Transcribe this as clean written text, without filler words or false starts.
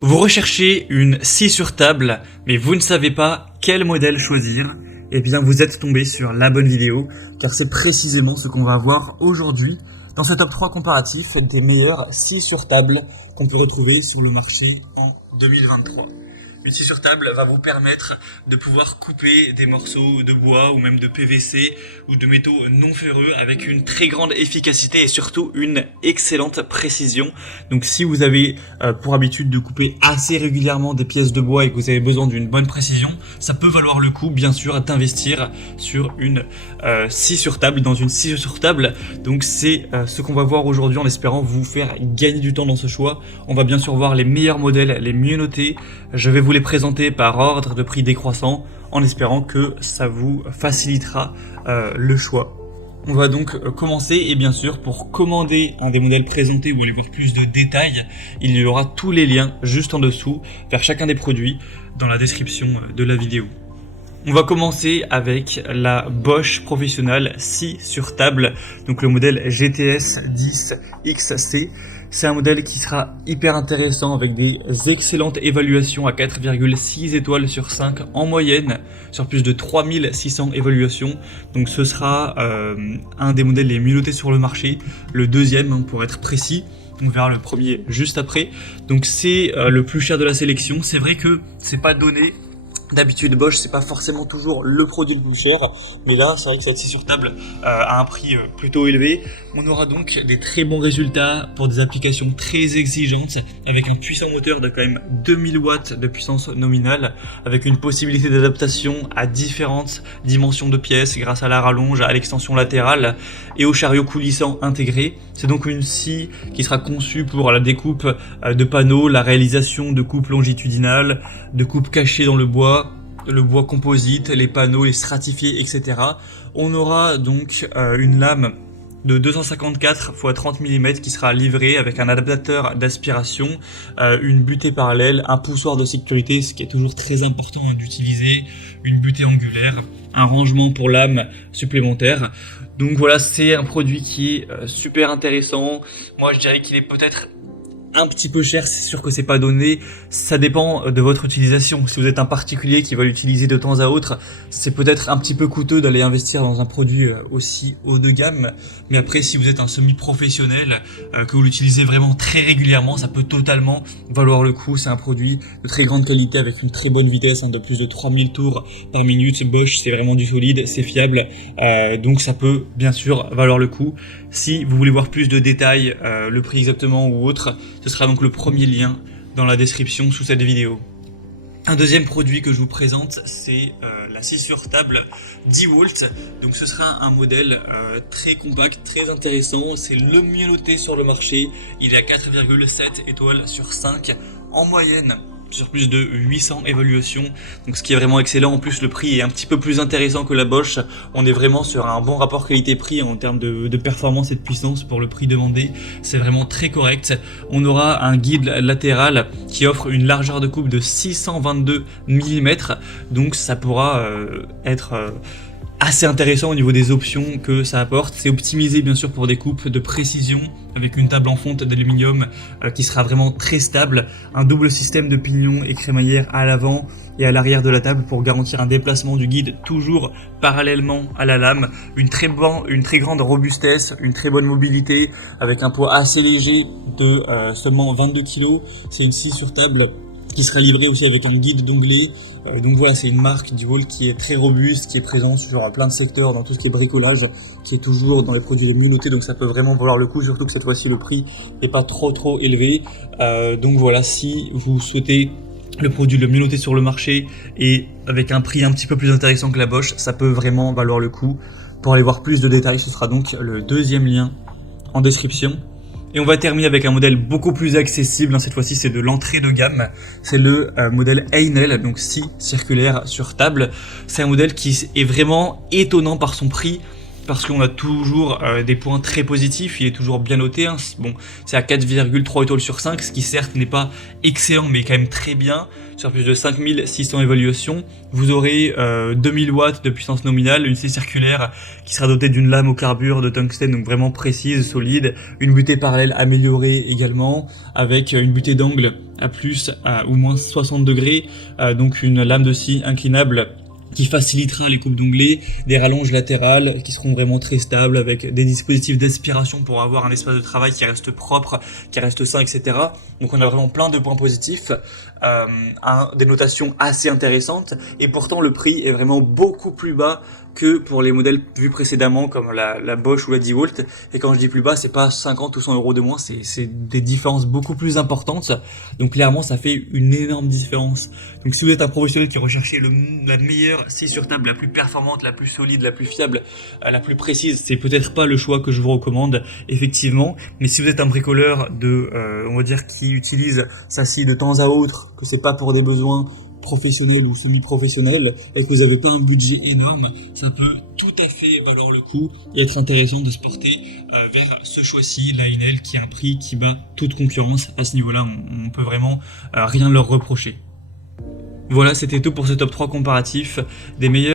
Vous recherchez une scie sur table, mais vous ne savez pas quel modèle choisir. Eh bien, vous êtes tombé sur la bonne vidéo, car c'est précisément ce qu'on va voir aujourd'hui dans ce top 3 comparatif des meilleures scies sur table qu'on peut retrouver sur le marché en 2023. Une scie sur table va vous permettre de pouvoir couper des morceaux de bois ou même de PVC ou de métaux non ferreux avec une très grande efficacité et surtout une excellente précision. Donc si vous avez pour habitude de couper assez régulièrement des pièces de bois et que vous avez besoin d'une bonne précision, ça peut valoir le coup bien sûr d'investir sur une scie sur table, dans une scie sur table. Donc c'est ce qu'on va voir aujourd'hui en espérant vous faire gagner du temps dans ce choix. On va bien sûr voir les meilleurs modèles, les mieux notés. Je vais vous les présenter par ordre de prix décroissant en espérant que ça vous facilitera le choix. On va donc commencer et bien sûr pour commander un des modèles présentés ou aller voir plus de détails, il y aura tous les liens juste en dessous vers chacun des produits dans la description de la vidéo. On va commencer avec la Bosch Professional scie sur table, donc le modèle GTS 10 XC. C'est un modèle qui sera hyper intéressant avec des excellentes évaluations à 4,6 étoiles sur 5 en moyenne sur plus de 3600 évaluations. Donc ce sera un des modèles les mieux notés sur le marché, le deuxième pour être précis. On verra le premier juste après. Donc c'est le plus cher de la sélection. C'est vrai que c'est pas donné. D'habitude, Bosch, c'est pas forcément toujours le produit le plus cher, mais là, c'est vrai que cette scie sur table a un prix plutôt élevé. On aura donc des très bons résultats pour des applications très exigeantes, avec un puissant moteur de quand même 2000 watts de puissance nominale, avec une possibilité d'adaptation à différentes dimensions de pièces grâce à la rallonge, à l'extension latérale et au chariot coulissant intégré. C'est donc une scie qui sera conçue pour la découpe de panneaux, la réalisation de coupes longitudinales, de coupes cachées dans le bois composite, les panneaux, les stratifiés, etc. On aura donc une lame de 254 x 30 mm qui sera livrée avec un adaptateur d'aspiration, une butée parallèle, un poussoir de sécurité, ce qui est toujours très important d'utiliser, une butée angulaire, un rangement pour lame supplémentaire. Donc voilà, c'est un produit qui est super intéressant. Moi je dirais qu'il est peut-être un petit peu cher, c'est sûr que c'est pas donné, ça dépend de votre utilisation. Si vous êtes un particulier qui va l'utiliser de temps à autre, c'est peut-être un petit peu coûteux d'aller investir dans un produit aussi haut de gamme, mais après si vous êtes un semi-professionnel, que vous l'utilisez vraiment très régulièrement, ça peut totalement valoir le coup. C'est un produit de très grande qualité avec une très bonne vitesse, de plus de 3000 tours par minute. Bosch, c'est vraiment du solide, c'est fiable, donc ça peut bien sûr valoir le coup. Si vous voulez voir plus de détails, le prix exactement ou autre, ce sera donc le premier lien dans la description sous cette vidéo. Un deuxième produit que je vous présente, c'est la scie sur table DeWalt. Donc ce sera un modèle très compact, très intéressant. C'est le mieux noté sur le marché. Il est à 4,7 étoiles sur 5 en moyenne, sur plus de 800 évaluations, donc ce qui est vraiment excellent. En plus le prix est un petit peu plus intéressant que la Bosch, on est vraiment sur un bon rapport qualité-prix en termes de performance et de puissance pour le prix demandé, c'est vraiment très correct. On aura un guide latéral qui offre une largeur de coupe de 622 mm, donc ça pourra être assez intéressant au niveau des options que ça apporte. C'est optimisé bien sûr pour des coupes de précision avec une table en fonte d'aluminium qui sera vraiment très stable, un double système de pignons et crémaillère à l'avant et à l'arrière de la table pour garantir un déplacement du guide toujours parallèlement à la lame, une très grande robustesse, une très bonne mobilité avec un poids assez léger de seulement 22 kg. C'est une scie sur table qui sera livrée aussi avec un guide d'onglet. Donc voilà, c'est une marque DeWalt qui est très robuste, qui est présente sur plein de secteurs, dans tout ce qui est bricolage, qui est toujours dans les produits les mieux notés, donc ça peut vraiment valoir le coup, surtout que cette fois-ci le prix n'est pas trop élevé. Donc voilà, si vous souhaitez le produit le mieux noté sur le marché et avec un prix un petit peu plus intéressant que la Bosch, ça peut vraiment valoir le coup. Pour aller voir plus de détails, ce sera donc le deuxième lien en description. Et on va terminer avec un modèle beaucoup plus accessible, cette fois-ci c'est de l'entrée de gamme, c'est le modèle Heinel, donc scie circulaire sur table. C'est un modèle qui est vraiment étonnant par son prix. parce qu'on a toujours des points très positifs, il est toujours bien noté, hein. Bon, c'est à 4,3 étoiles sur 5, ce qui certes n'est pas excellent, mais quand même très bien, sur plus de 5600 évaluations. Vous aurez 2000 watts de puissance nominale, une scie circulaire qui sera dotée d'une lame au carbure de tungstène, donc vraiment précise, solide, une butée parallèle améliorée également, avec une butée d'angle à plus ou moins 60 degrés, donc une lame de scie inclinable qui facilitera les coupes d'onglets, des rallonges latérales qui seront vraiment très stables, avec des dispositifs d'aspiration pour avoir un espace de travail qui reste propre, qui reste sain, etc. Donc on a vraiment plein de points positifs, des notations assez intéressantes, et pourtant le prix est vraiment beaucoup plus bas que pour les modèles vus précédemment comme la Bosch ou la DeWalt. Et quand je dis plus bas, c'est pas 50 ou 100 euros de moins, c'est des différences beaucoup plus importantes. Donc clairement, ça fait une énorme différence. Donc si vous êtes un professionnel qui recherchez la meilleure scie sur table, la plus performante, la plus solide, la plus fiable, la plus précise, c'est peut-être pas le choix que je vous recommande, effectivement. Mais si vous êtes un bricoleur on va dire, qui utilise sa scie de temps à autre, que c'est pas pour des besoins professionnel ou semi-professionnel et que vous n'avez pas un budget énorme, ça peut tout à fait valoir le coup et être intéressant de se porter vers ce choix-ci, la Inel, qui a un prix qui bat toute concurrence. À ce niveau-là, on peut vraiment rien leur reprocher. Voilà, c'était tout pour ce top 3 comparatif des meilleurs